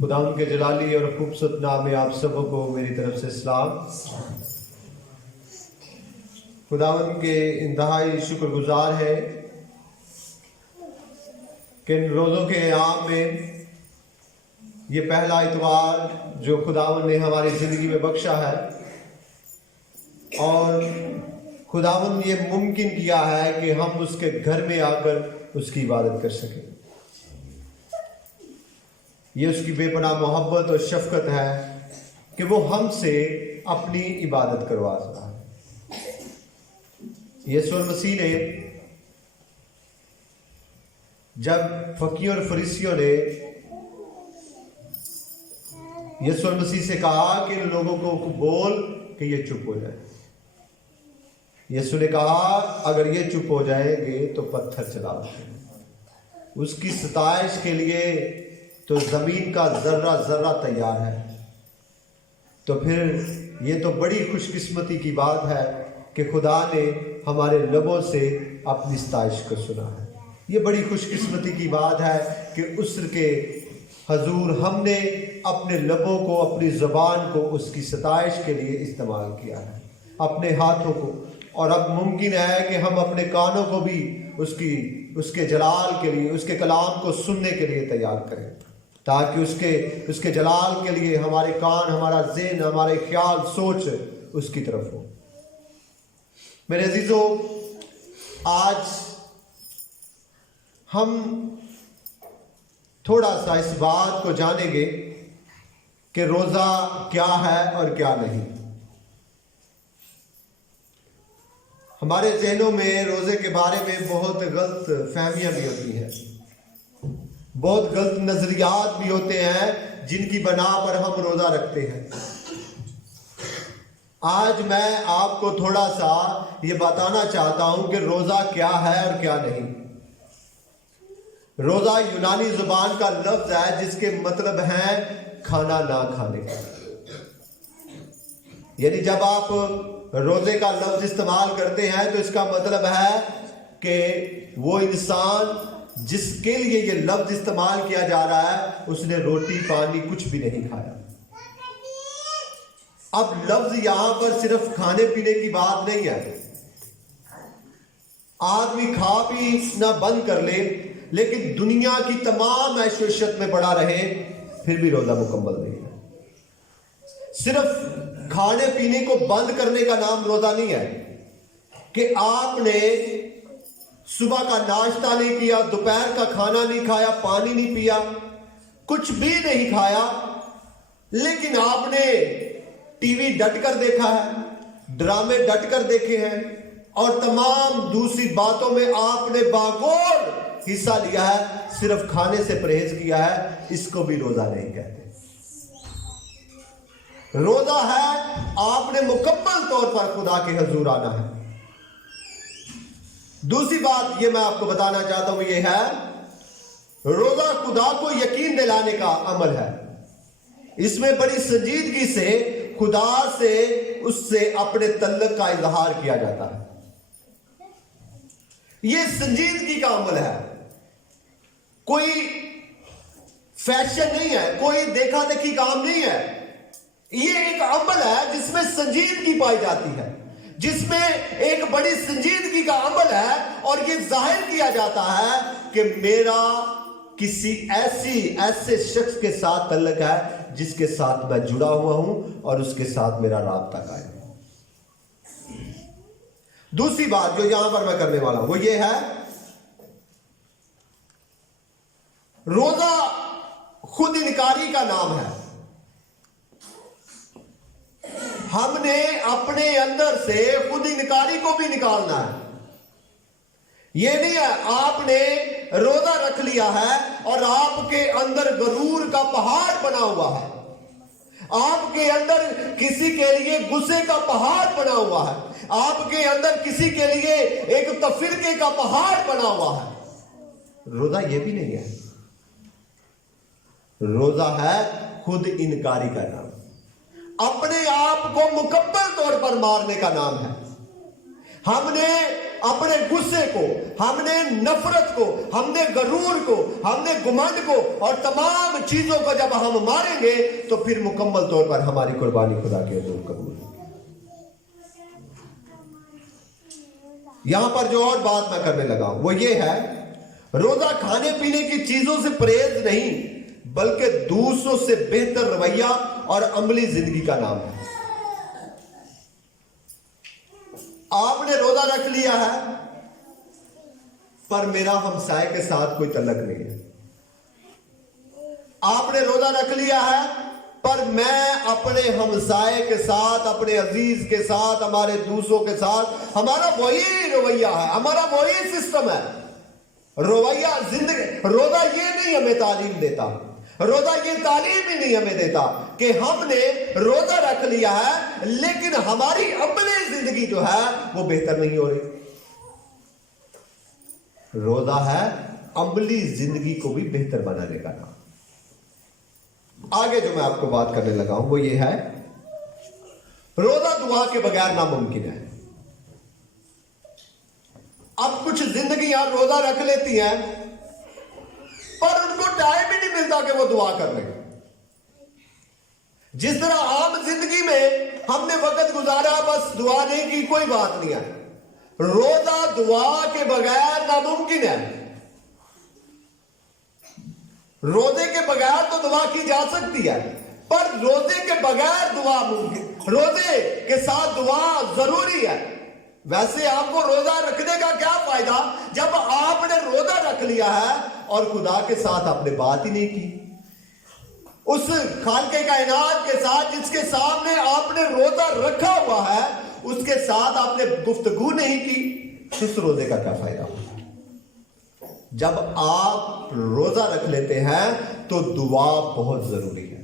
خداوند کے جلالی اور خوبصورت نام میں آپ سب کو میری طرف سے سلام۔ خداوند کے انتہائی شکر گزار ہے کہ ان روزوں کے ایام میں یہ پہلا اتوار جو خداوند نے ہماری زندگی میں بخشا ہے، اور خداوند یہ ممکن کیا ہے کہ ہم اس کے گھر میں آ کر اس کی عبادت کر سکیں۔ یہ اس کی بے پناہ محبت اور شفقت ہے کہ وہ ہم سے اپنی عبادت کروا رہا ہے۔ یسوع المسیح نے جب فقیوں اور فریسیوں نے یسوع المسیح سے کہا کہ ان لوگوں کو بول کہ یہ چپ ہو جائے، یسوع نے کہا اگر یہ چپ ہو جائیں گے تو پتھر چلا دیں۔ اس کی ستائش کے لیے تو زمین کا ذرہ ذرہ تیار ہے۔ تو پھر یہ تو بڑی خوش قسمتی کی بات ہے کہ خدا نے ہمارے لبوں سے اپنی ستائش کو سنا ہے۔ یہ بڑی خوش قسمتی کی بات ہے کہ اس کے حضور ہم نے اپنے لبوں کو، اپنی زبان کو اس کی ستائش کے لیے استعمال کیا ہے، اپنے ہاتھوں کو، اور اب ممکن ہے کہ ہم اپنے کانوں کو بھی اس کے جلال کے لیے، اس کے کلام کو سننے کے لیے تیار کریں، تاکہ اس کے جلال کے لیے ہمارے کان، ہمارا ذہن، ہمارے خیال، سوچ اس کی طرف ہو۔ میرے عزیزو، آج ہم تھوڑا سا اس بات کو جانیں گے کہ روزہ کیا ہے اور کیا نہیں۔ ہمارے ذہنوں میں روزے کے بارے میں بہت غلط فہمیاں بھی ہوتی ہیں، بہت غلط نظریات بھی ہوتے ہیں جن کی بنا پر ہم روزہ رکھتے ہیں۔ آج میں آپ کو تھوڑا سا یہ بتانا چاہتا ہوں کہ روزہ کیا ہے اور کیا نہیں۔ روزہ یونانی زبان کا لفظ ہے جس کے مطلب ہے کھانا نہ کھانے کا۔ یعنی جب آپ روزے کا لفظ استعمال کرتے ہیں تو اس کا مطلب ہے کہ وہ انسان جس کے لیے یہ لفظ استعمال کیا جا رہا ہے اس نے روٹی پانی کچھ بھی نہیں کھایا۔ اب لفظ یہاں پر صرف کھانے پینے کی بات نہیں ہے۔ آدمی کھا پینا بند کر لے لیکن دنیا کی تمام عیش و عشرت میں پڑا رہے پھر بھی روزہ مکمل نہیں ہے۔ صرف کھانے پینے کو بند کرنے کا نام روزہ نہیں ہے کہ آپ نے صبح کا ناشتہ نہیں کیا، دوپہر کا کھانا نہیں کھایا، پانی نہیں پیا، کچھ بھی نہیں کھایا، لیکن آپ نے ٹی وی ڈٹ کر دیکھا ہے، ڈرامے ڈٹ کر دیکھے ہیں، اور تمام دوسری باتوں میں آپ نے باغور حصہ لیا ہے، صرف کھانے سے پرہیز کیا ہے، اس کو بھی روزہ نہیں کہتے۔ روزہ ہے آپ نے مکمل طور پر خدا کے حضور آنا ہے۔ دوسری بات یہ میں آپ کو بتانا چاہتا ہوں یہ ہے روزہ خدا کو یقین دلانے کا عمل ہے۔ اس میں بڑی سنجیدگی سے خدا سے، اس سے اپنے تعلق کا اظہار کیا جاتا ہے۔ یہ سنجیدگی کا عمل ہے، کوئی فیشن نہیں ہے، کوئی دیکھا دیکھی کام نہیں ہے۔ یہ ایک عمل ہے جس میں سنجیدگی پائی جاتی ہے، جس میں ایک بڑی سنجیدگی کا عمل ہے، اور یہ ظاہر کیا جاتا ہے کہ میرا کسی ایسے شخص کے ساتھ تعلق ہے جس کے ساتھ میں جڑا ہوا ہوں اور اس کے ساتھ میرا رابطہ قائم ہے۔ دوسری بات جو یہاں پر میں کرنے والا ہوں وہ یہ ہے روزہ خود انکاری کا نام ہے۔ ہم نے اپنے اندر سے خود انکاری کو بھی نکالنا ہے۔ یہ نہیں ہے آپ نے روزہ رکھ لیا ہے اور آپ کے اندر غرور کا پہاڑ بنا ہوا ہے، آپ کے اندر کسی کے لیے غصے کا پہاڑ بنا ہوا ہے، آپ کے اندر کسی کے لیے ایک تفرقے کا پہاڑ بنا ہوا ہے۔ روزہ یہ بھی نہیں ہے۔ روزہ ہے خود انکاری کا نام، اپنے آپ کو مکمل طور پر مارنے کا نام ہے۔ ہم نے अपने गुस्से को, हमने नफरत को, हमने गरूर को, हमने घमंड को और तमाम चीजों को जब हम मारेंगे तो फिर मुकम्मल तौर पर हमारी कुर्बानी खुदा के हुजूर कबूल है। यहां पर जो और बात मैं करने लगा वो ये है, रोजा खाने पीने की चीजों से परहेज नहीं बल्कि दूसरों से बेहतर रवैया और अमली जिंदगी का नाम है। आपने रोजा रख लिया है पर मेरा हमसाए के साथ कोई तल्लक नहीं है। आपने रोजा रख लिया है पर मैं अपने हमसाए के साथ, अपने अजीज के साथ, हमारे दूसरों के साथ हमारा वही रवैया है, हमारा वही सिस्टम है। रवैया जिंदगी, रोजा ये नहीं हमें तालीम देता, रोजा ये तालीम ही नहीं हमें देता कि हमने रोजा रख लिया है लेकिन हमारी अपनी जिंदगी जो है वो बेहतर नहीं हो रही। रोजा है अमली जिंदगी को भी बेहतर बनाने का नाम। आगे जो मैं आपको बात करने लगा हूं वो ये है, रोजा दुआ के बगैर नामुमकिन है। अब कुछ जिंदगियां रोजा रख लेती हैं पर उनको टाइम ही नहीं मिलता कि वो दुआ कर ले। जिस तरह आम जिंदगी में हमने वक्त गुजारा, बस दुआ नहीं की, कोई बात नहीं है। रोजा दुआ के बगैर नामुमकिन है। रोजे के बगैर तो दुआ की जा सकती है पर रोजे के बगैर दुआ मुमकिन, रोजे के साथ दुआ जरूरी है। वैसे आपको रोजा रखने का क्या फायदा जब आपने रोजा रख लिया है और खुदा के साथ आपने बात ही नहीं की, उस खालके कायनात के साथ जिसके सामने आपने रोजा रखा हुआ है उसके साथ आपने गुफ्तगू नहीं की, उस रोजे का क्या फायदा। जब आप रोजा रख लेते हैं तो दुआ बहुत जरूरी है।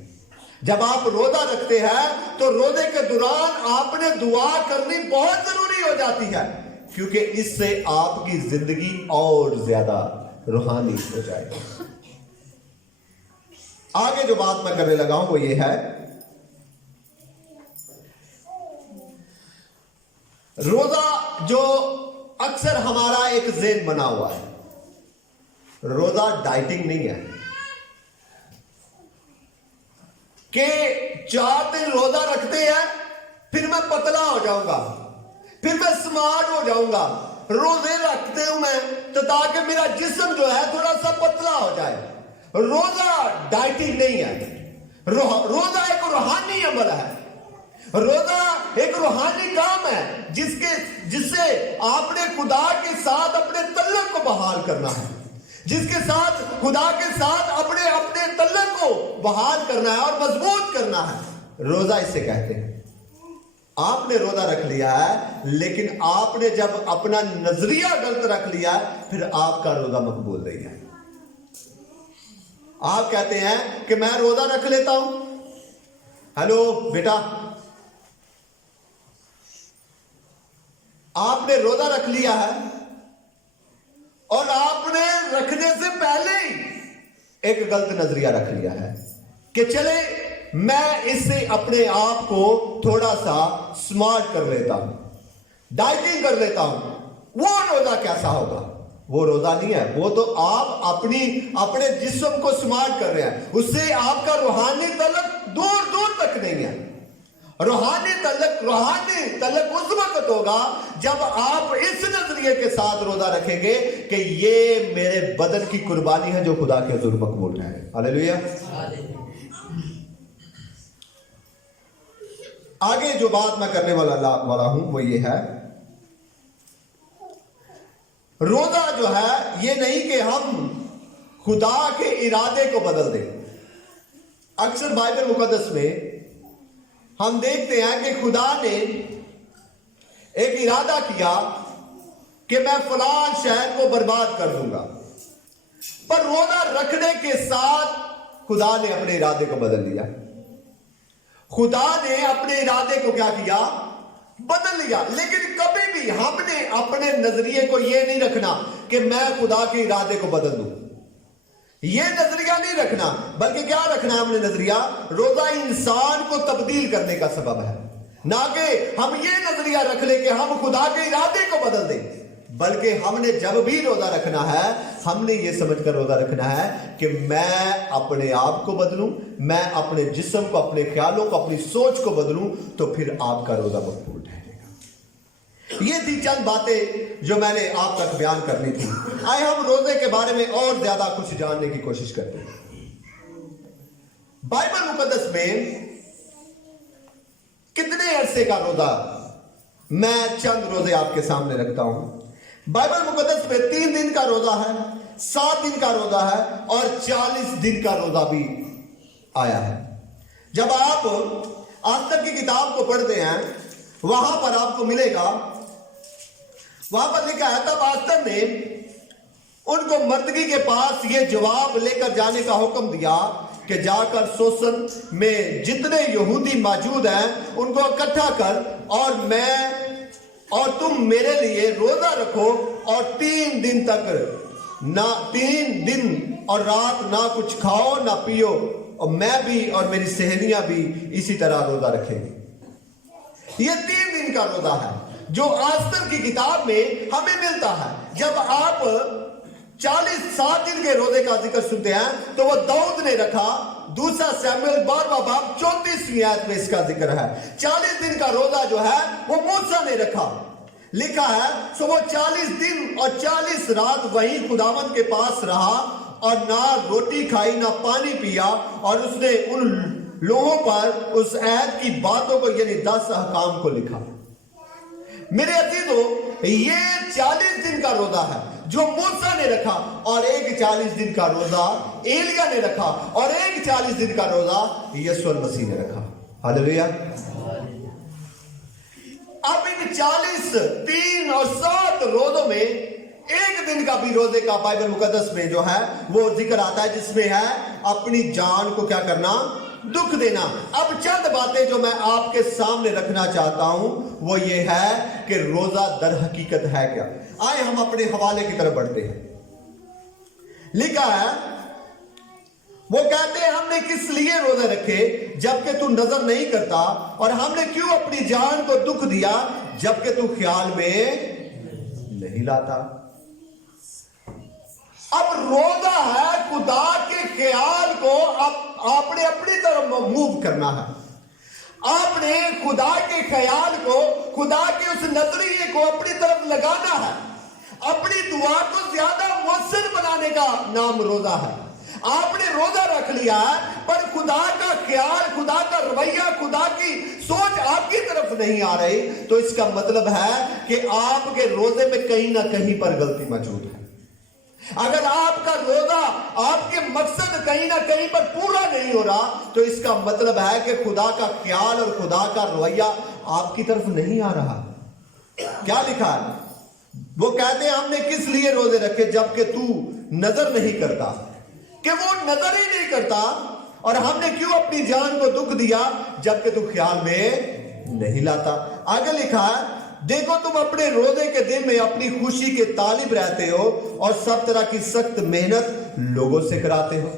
जब आप रोजा रखते हैं तो रोजे के दौरान आपने दुआ करनी बहुत जरूरी हो जाती है क्योंकि इससे आपकी जिंदगी और ज्यादा रूहानी हो जाएगी। आगे जो बात मैं करने लगा हूं वो ये है, रोजा जो अक्सर हमारा एक ज़हन बना हुआ है, रोजा डाइटिंग नहीं है कि 4 दिन रोजा रखते हैं फिर मैं पतला हो जाऊंगा, फिर मैं स्मार्ट हो जाऊंगा। रोजे रखते हूं मैं तो ताकि मेरा जिस्म जो है थोड़ा सा पतला हो जाए। रोजा डाइटिंग नहीं है, रोजा एक रूहानी अमल है। रोजा एक रूहानी काम है जिससे आपने खुदा के साथ अपने तल्लक को बहाल करना है, जिसके साथ खुदा के साथ अपने अपने तल्लक को बहाल करना है और मजबूत करना है। रोजा इसे कहते हैं। आपने रोजा रख लिया है लेकिन आपने जब अपना नजरिया गलत रख लिया है फिर आपका रोजा मकबूल नहीं है। आप कहते हैं कि मैं रोजा रख लेता हूं। हेलो बेटा, आपने रोजा रख लिया है और आपने रखने से पहले ही एक गलत नजरिया रख लिया है कि चले मैं इससे अपने आप को थोड़ा सा स्मार्ट कर लेता हूं, डाइटिंग कर लेता हूं। वो रोजा कैसा होगा? वो रोजा नहीं है, वो तो आप अपने जिस्म को स्मार्ट कर रहे हैं। उससे आपका रूहानी तलक दूर दूर तक नहीं है। रूहानी तलक उस वक्त होगा जब आप इस नजरिए के साथ रोजा रखेंगे कि ये मेरे बदन की कुर्बानी है जो खुदा के हुजूर मकबूल है। हालेलुया। आगे जो बात मैं करने वाला हूं वो ये है, रोजा जो है ये नहीं कि हम खुदा के इरादे को बदल दें। अक्सर बाइबल मुकद्दस में हम देखते हैं कि खुदा ने एक इरादा किया कि मैं फलां शहर को बर्बाद कर दूंगा, पर रोजा रखने के साथ खुदा ने अपने इरादे को बदल लिया। खुदा ने अपने इरादे को क्या किया? बदल लिया। लेकिन कभी भी हमने अपने नजरिए को यह नहीं रखना कि मैं खुदा के इरादे को बदल दूं, यह नजरिया नहीं रखना, बल्कि क्या रखना है हमने नजरिया? रोजा इंसान को तब्दील करने का सबब है, ना कि हम ये नजरिया रख ले कि हम खुदा के इरादे को बदल दें। बल्कि हमने जब भी रोजा रखना है, हमने ये समझ कर रोजा रखना है कि मैं अपने आप को बदलूं, मैं अपने जिस्म को, अपने ख्यालों को, अपनी सोच को बदलूं, तो फिर आपका रोजा मकबूल ठहरेगा। ये थी चंद बातें जो मैंने आप तक बयान करनी थी। आए हम रोजे के बारे में और ज्यादा कुछ जानने की कोशिश करते हैं। बाइबल मुकद्दस में कितने अरसे का रोजा, मैं चंद रोजे आपके सामने रखता हूं। बाइबल मुकद्दस में 3 दिन का रोजा है, 7 दिन का रोजा है और 40 दिन का रोजा भी आया है। जब आप आस्तर की किताब को पढ़ते हैं, वहां पर आपको मिलेगा, वहां पर लिखा है, तब आस्तर ने उनको मर्दगी के पास ये जवाब लेकर जाने का हुक्म दिया कि जाकर सोसन में जितने यहूदी मौजूद हैं उनको इकट्ठा कर और तुम मेरे लिए रोजा रखो और 3 दिन तक ना 3 दिन और रात ना कुछ खाओ ना पियो, और मैं भी और मेरी सहेलियां भी इसी तरह रोजा रखेंगे। ये 3 दिन का रोजा है जो आस्तर की किताब में हमें मिलता है। जब आप 7 दिन के रोजे का जिक्र सुनते हैं तो वो दाऊद ने रखा। दूसरा शमूएल 12वां बाब 34वीं आयत में इसका जिक्र है। 40 दिन का रोजा जो है वो मूसा ने रखा। लिखा है, सो वो 40 दिन और 40 रात वहीं खुदावंद के पास रहा और ना रोटी खाई ना पानी पिया, और उसने उन लोगों पर उस ऐत की बातों को यानी 10 अहकाम को लिखा। मेरे अजीजों, ये 40 दिन का रोजा है जो मूसा ने रखा, और एक 40 दिन का रोजा एलिया ने रखा, और एक 40 दिन का रोजा यीशु मसीह ने रखा। हालेलुया। अब इन 40, 3 और 7 रोजों में एक दिन का भी रोजे का बाइबल मुकद्दस में जो है वो जिक्र आता है, जिसमें है अपनी जान को क्या करना, दुख देना। अब चंद बातें जो मैं आपके सामने रखना चाहता हूं वो ये है कि रोजा दर हकीकत है क्या। आए हम अपने हवाले की तरफ बढ़ते हैं। लिखा है, वो कहते हैं हमने किस लिए रोजे रखे जबकि तू नजर नहीं करता, और हमने क्यों अपनी जान को दुख दिया जबकि तू ख्याल में नहीं लाता। अब रोजा है खुदा के ख्याल को आपने अपनी तरफ मूव करना है। आपने खुदा के ख्याल को, खुदा के उस नजरिए को अपनी तरफ लगाना है। अपनी दुआ को ज्यादा मुअस्सर बनाने का नाम रोजा है। आपने रोजा रख लिया है पर खुदा का ख्याल, खुदा का रवैया, खुदा की सोच आपकी तरफ नहीं आ रही, तो इसका मतलब है कि आपके रोजे में कहीं ना कहीं पर गलती मौजूद है। अगर आपका रोजा, आपके मकसद कहीं ना कहीं पर पूरा नहीं हो रहा, तो इसका मतलब है कि खुदा का ख्याल और खुदा का रवैया आपकी तरफ नहीं आ रहा। क्या लिखा है? वो कहते हैं हमने किस लिए रोजे रखे जबकि तू नजर नहीं करता, कि वो नजर ही नहीं करता, और हमने क्यों अपनी जान को दुख दिया जबकि तू ख्याल में नहीं लाता। आगे लिखा है, देखो तुम अपने रोजे के दिन में अपनी खुशी के तालिब रहते हो और सब तरह की सख्त मेहनत लोगों से कराते हो।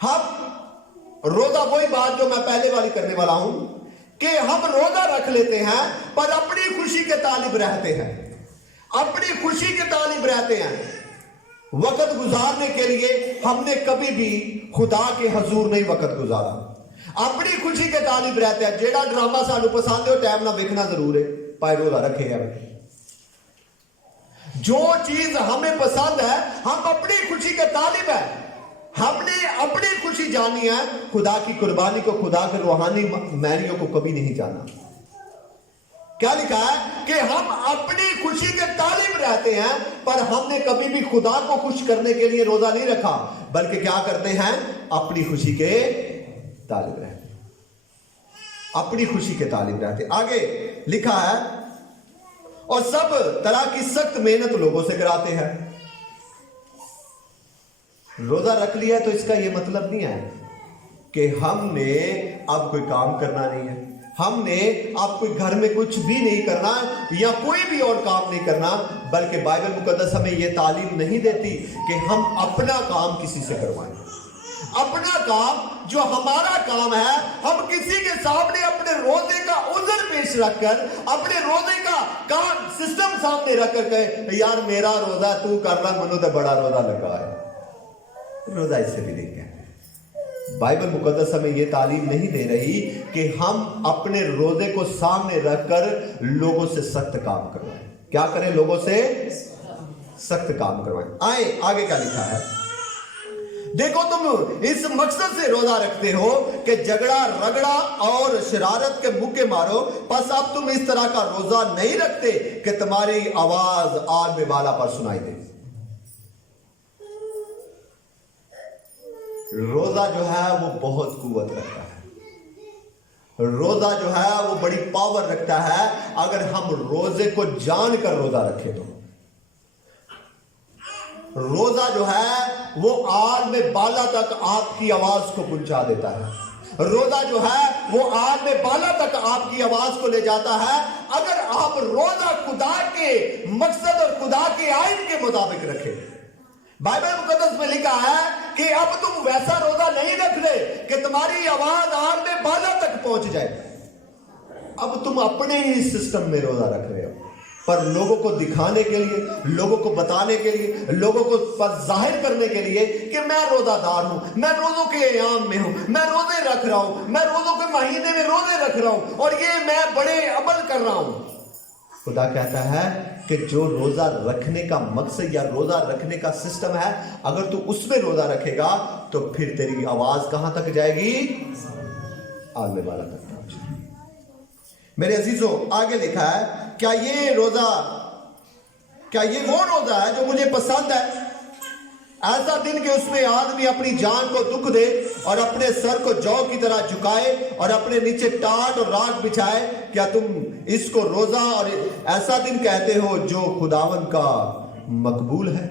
हम रोजा, वही बात जो मैं पहले वाली करने वाला हूं कि हम रोजा रख लेते हैं पर अपनी खुशी के तालिब रहते हैं, अपनी खुशी के तालिब रहते हैं। वक्त गुजारने के लिए हमने कभी भी खुदा के हजूर नहीं वक्त गुजारा, अपनी खुशी के तालिब रहते हैं। जेड़ा ड्रामा सानू पसंद है टाइम ना देखना जरूर है, पाए रोजा रखे है। जो चीज हमें पसंद है हम अपनी खुशी के तालिब है। हमने अपनी खुशी जानी है, खुदा की कुर्बानी को, खुदा के रूहानी मैरियों को कभी नहीं जाना। क्या लिखा है कि हम अपनी खुशी के तालिब रहते हैं, पर हमने कभी भी खुदा को खुश करने के लिए रोजा नहीं रखा, बल्कि क्या करते हैं, अपनी खुशी के तालिब रहते, अपनी खुशी के तालिब रहते। आगे लिखा है, और सब तरह की सख्त मेहनत लोगों से कराते हैं। रोजा रख लिया तो इसका यह मतलब नहीं है कि हमने अब कोई काम करना नहीं है, हमने अब कोई घर में कुछ भी नहीं करना या कोई भी और काम नहीं करना, बल्कि बाइबल मुकद्दस हमें यह तालीम नहीं देती कि हम अपना काम किसी से करवाएं। अपना काम जो हमारा काम है, हम किसी के सामने अपने रोजे का उज़र पेश रखकर, अपने रोजे का काम सिस्टम सामने रखकर कहे यार मेरा रोजा तू करना, मनो तो बड़ा रोजा लगा है। रोजा इससे भी नहीं कहते। बाइबल मुकद्दस हमें ये तालीम नहीं दे रही कि हम अपने रोजे को सामने रखकर लोगों से सख्त काम करवाएं। क्या करें? लोगों से सख्त काम करवाएं। आए आगे क्या लिखा है, देखो तुम इस मकसद से रोजा रखते हो कि झगड़ा रगड़ा और शरारत के मुक्के मारो, बस अब तुम इस तरह का रोजा नहीं रखते कि तुम्हारी आवाज आग में बाला पर सुनाई दे। रोजा जो है वो बहुत कुव्वत रखता है। रोजा जो है वो बड़ी पावर रखता है अगर हम रोजे को जानकर रोजा रखें तो। रोजा जो है वो आग में बाला तक आपकी आवाज को पहुंचा देता है। रोजा जो है वो आग में बाला तक आपकी आवाज को ले जाता है अगर आप रोजा खुदा के मकसद और खुदा के आइन के मुताबिक रखें। बाइबल मुकद्दस में लिखा है कि अब तुम वैसा रोजा नहीं रख रहे कि तुम्हारी आवाज आग में बाला तक पहुंच जाए। अब तुम अपने ही सिस्टम में रोजा रख रहे हो, पर लोगों को दिखाने के लिए, लोगों को बताने के लिए, लोगों को पर जाहिर करने के लिए कि मैं रोजादार हूं, मैं रोजों के अयाम में हूं, मैं रोजे रख रहा हूं, मैं रोजों के महीने में रोजे रख रहा हूं और ये मैं बड़े अमल कर रहा हूं। खुदा कहता है कि जो रोजा रखने का मकसद या रोजा रखने का सिस्टम है, अगर तू उसमें रोजा रखेगा तो फिर तेरी आवाज कहां तक जाएगी? आग में बाला तक पहुंचेगी। मेरे अजीजों, आगे लिखा है, क्या ये वो रोजा है जो मुझे पसंद है? ऐसा दिन कि उसमें आदमी अपनी जान को दुख दे और अपने सर को जौ की तरह झुकाए और अपने नीचे टाट और राख बिछाए। क्या तुम इसको रोजा और ऐसा दिन कहते हो जो खुदावन का मकबूल है?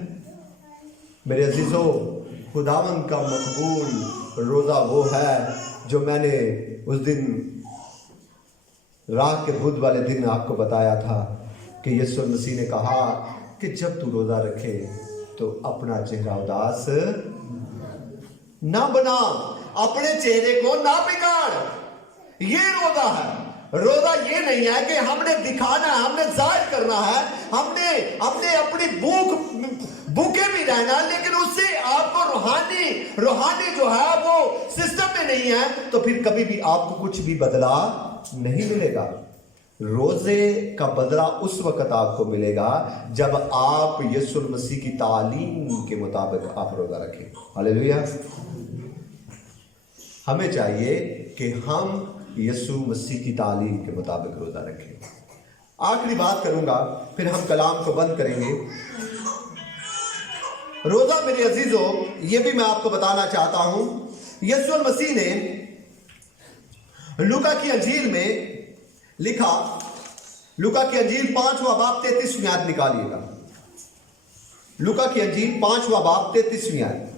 मेरे अजीजों, खुदावन का मकबूल रोजा वो है जो मैंने उस दिन रात के बुध वाले दिन आपको बताया था कि यीशु मसीह ने कहा कि जब तू रोजा रखे तो अपना चेहरा उदास ना बना, अपने चेहरे को ना बिगाड़। ये रोजा है। रोजा ये नहीं है कि हमने दिखाना है, हमने जाहिर करना है, हमने अपनी भूखे भी रहना, लेकिन उससे आपको रूहानी जो है वो सिस्टम में नहीं है तो फिर कभी भी आपको कुछ भी बदला नहीं मिलेगा। रोजे का बदला उस वक्त आपको मिलेगा जब आप यीशु मसीह की तालीम के मुताबिक आप रोजा रखें। हालेलुया। हमें चाहिए कि हम यीशु मसीह की तालीम के मुताबिक रोजा रखें। आखिरी बात करूंगा, फिर हम कलाम को बंद करेंगे। रोजा मेरे अजीजों, ये भी मैं आपको बताना चाहता हूं, यीशु मसीह ने लूका की अंजील में लिखा, लूका की अंजील 5वां बाब 33वीं आयत निकालिएगा। लूका की अंजील 5वां बाब 33वीं आयत।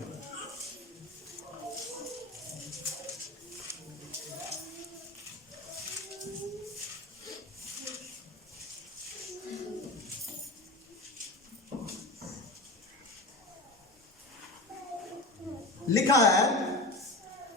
लिखा है,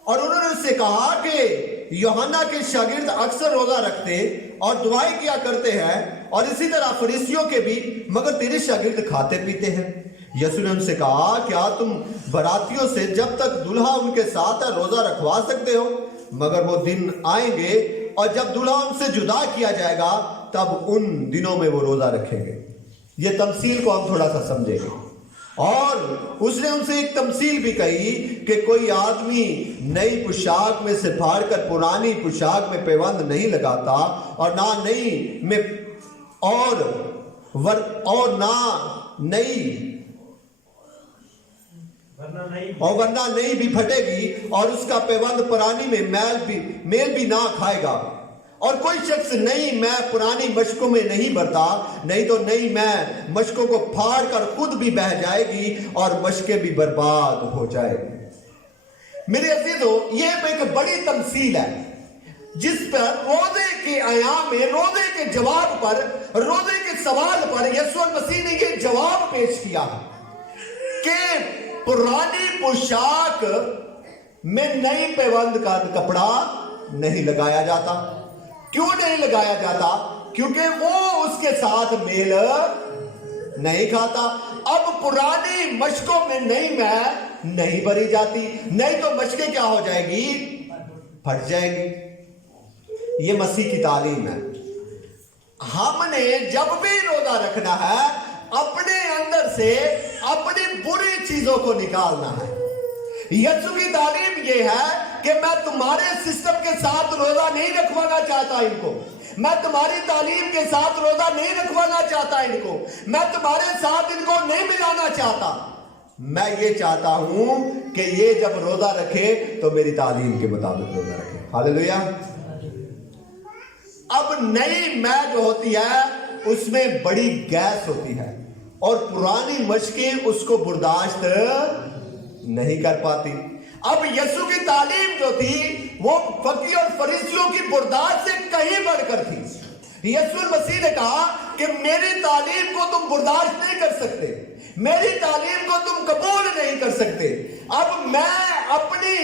और उन्होंने उससे कहा कि यूहन्ना के शागिर्द अक्सर रोजा रखते और दुआएं किया करते हैं और इसी तरह फरीसियों के भी, मगर तेरे शागिर्द खाते पीते हैं। यीशु ने उनसे कहा, क्या तुम बरातियों से जब तक दुल्हा उनके साथ है रोजा रखवा सकते हो? मगर वो दिन आएंगे और जब दुल्हा उनसे जुदा किया जाएगा तब उन दिनों में वो रोजा रखेंगे। ये तमसील को हम थोड़ा सा समझेंगे। और उसने उनसे एक तमसील भी कही कि कोई आदमी नई पोशाक में से फाड़कर पुरानी पोशाक में पैबंद नहीं लगाता और ना नई में वरना नई भी फटेगी और उसका पैबंद पुरानी में मेल भी ना खाएगा। और कोई शख्स नई मैं पुरानी मशकों में नहीं भरता, नहीं तो नई मैं मशकों को फाड़ कर खुद भी बह जाएगी और मशकें भी बर्बाद हो जाएगी। मेरे अजीजों, ये एक बड़ी तमसील है जिस पर रोजे के आयाम में, रोजे के जवाब पर, रोजे के सवाल पर यीशु मसीह ने ये जवाब पेश किया कि पुरानी पोशाक में नई पैबंद का कपड़ा नहीं लगाया जाता। क्यों नहीं लगाया जाता? क्योंकि वो उसके साथ मेल नहीं खाता। अब पुरानी मशकों में नई मैं नहीं भरी जाती, नहीं तो मशकें क्या हो जाएगी? फट जाएगी। ये मसीह की तालीम है। हमने जब भी रोजा रखना है, अपने अंदर से अपनी बुरी चीजों को निकालना है। यीशु की तालीम यह है कि मैं तुम्हारे सिस्टम के साथ रोजा नहीं रखवाना चाहता इनको, मैं तुम्हारी तालीम के साथ रोजा नहीं रखवाना चाहता इनको, मैं तुम्हारे साथ इनको नहीं मिलाना चाहता। मैं ये चाहता हूं कि ये जब रोजा रखे तो मेरी तालीम के मुताबिक रोजा रखे। हालेलुया। अब नई मैं जो होती है उसमें बड़ी गैस होती है और पुरानी मशकें उसको बर्दाश्त नहीं कर पाती। अब यीशु की तालीम जो थी वो फकी और फरीसियों की बर्दाश्त से कहीं बढ़कर थी। यीशु मसीह ने कहा कि मेरी तालीम को तुम बर्दाश्त नहीं कर सकते, मेरी तालीम को तुम कबूल नहीं कर सकते। अब मैं अपनी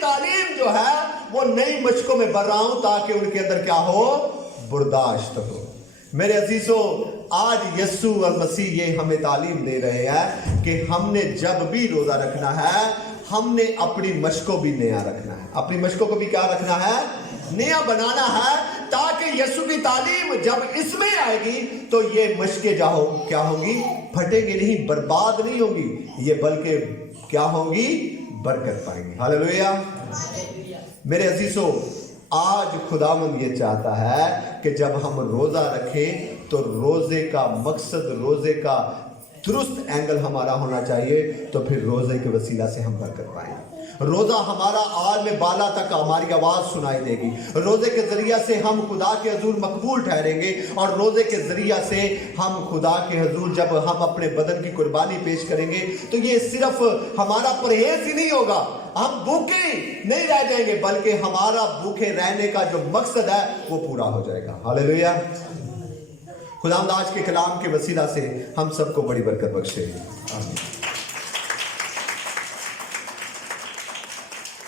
तालीम जो है वो नई मशकों में भर रहा हूं ताकि उनके अंदर क्या हो? बर्दाश्त हो। मेरे अजीजों, आज यीशु और मसीह ये हमें तालीम दे रहे हैं कि हमने जब भी रोजा रखना है, हमने अपनी मशकों भी नया रखना है। अपनी मशकों को भी क्या रखना है? नया बनाना है, ताकि यीशु की तालीम जब इसमें आएगी तो ये मशकें क्या होंगी? फटेंगी नहीं, बर्बाद नहीं होंगी, ये बल्कि क्या होंगी? बरकत पाएंगी। हालेलुया। मेरे अजीजों, आज खुदावंद ये चाहता है कि जब हम रोजा रखें तो रोजे का मकसद, रोजे का दुरुस्त एंगल हमारा होना चाहिए, तो फिर रोजे के वसीला से हम बरकत पाएंगे। रोजा हमारा आल में बाला तक हमारी आवाज सुनाई देगी। रोजे के जरिया से हम खुदा के हजूर मकबूल ठहरेंगे और रोजे के जरिया से हम खुदा के हजूर जब हम अपने बदन की कुर्बानी पेश करेंगे तो ये सिर्फ हमारा परहेज ही नहीं होगा, हम भूखे नहीं रह जाएंगे, बल्कि हमारा भूखे रहने का जो मकसद है वो पूरा हो जाएगा। हालेलुया। खुदावंद आज के कलाम के वसीला से हम सबको बड़ी बरकत बख्शे। आमीन।